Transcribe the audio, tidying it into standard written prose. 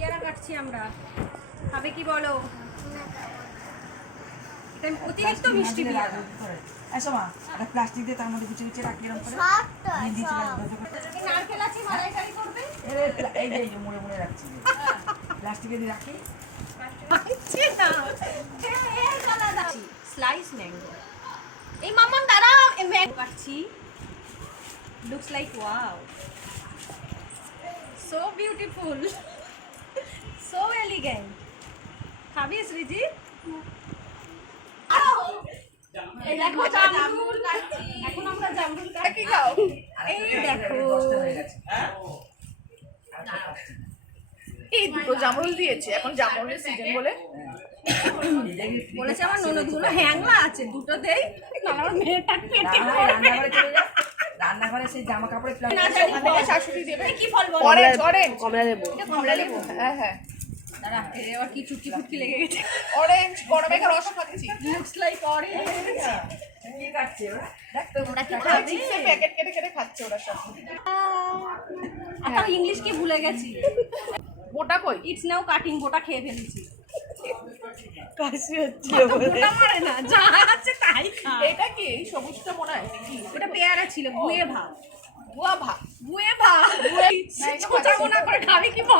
পেয়ারা কাটছি আমরা, খাবে কি বলো? এটা অতিরিক্ত মিষ্টি পেয়ারা। মা একটা প্লাস্টিক দিয়ে তার মধ্যে গুছিয়ে গুছিয়ে রাখি এরকম করে নারকেল আছে, মালাইকারি করবে। এই যে মুড়ে মুড়ে রাখছি প্লাস্টিকে দিয়ে রাখি। Slice mango. এই মাম্মাম দাঁড়া, ম্যাঙ্গো কাটছি। Looks like wow, so beautiful, so elegant. খাবি সৃজি? এই দেখো জামরুল কাটছি। এখন আমরা জামরুল কাটি। খাও। এই দেখো এই দুটো জামরুল দিয়েছে, এখন জামরুলের সিজন বলে বলেছে আমার ননদগুলো হ্যাংলা আছে, দুটো দেই না আমার মেয়েটা পেটে রান্নাঘরে চলে যা, রান্নাঘরে সেই জামা কাপড়ে না জানি থেকে শাশুড়ি দেবে। কি ফল বল? অরেঞ্জ অরেঞ্জ কমলা লেবু। এটা কমলা লেবু। হ্যাঁ হ্যাঁ দাঁড়া, এর আবার কি চুটকি ফুটকি লেগে গেছে। অরেঞ্জ গরমে রস খাচ্ছি। Looks like orange. কি কাটছে ওরা? দেখ তো ওরা কি খাবে? চিপসের প্যাকেট কেটে কেটে খাচ্ছে ওরা সব। আর ইংলিশ কি ভুলে গেছি। মোটা কই? ইটস নাও কাটিং, বোটা খেয়ে ফেলেছি। কাশি হচ্ছে বোটা মারে না, যা আছে তাই খা। এটা কি সবুজটা মনে হয় কি? ওটা পেয়ারা ছিল, গুয়ে ভাত। গুয়াভা। গুয়ে ভাত। ছোটা মোনা করে খাবি কি বল?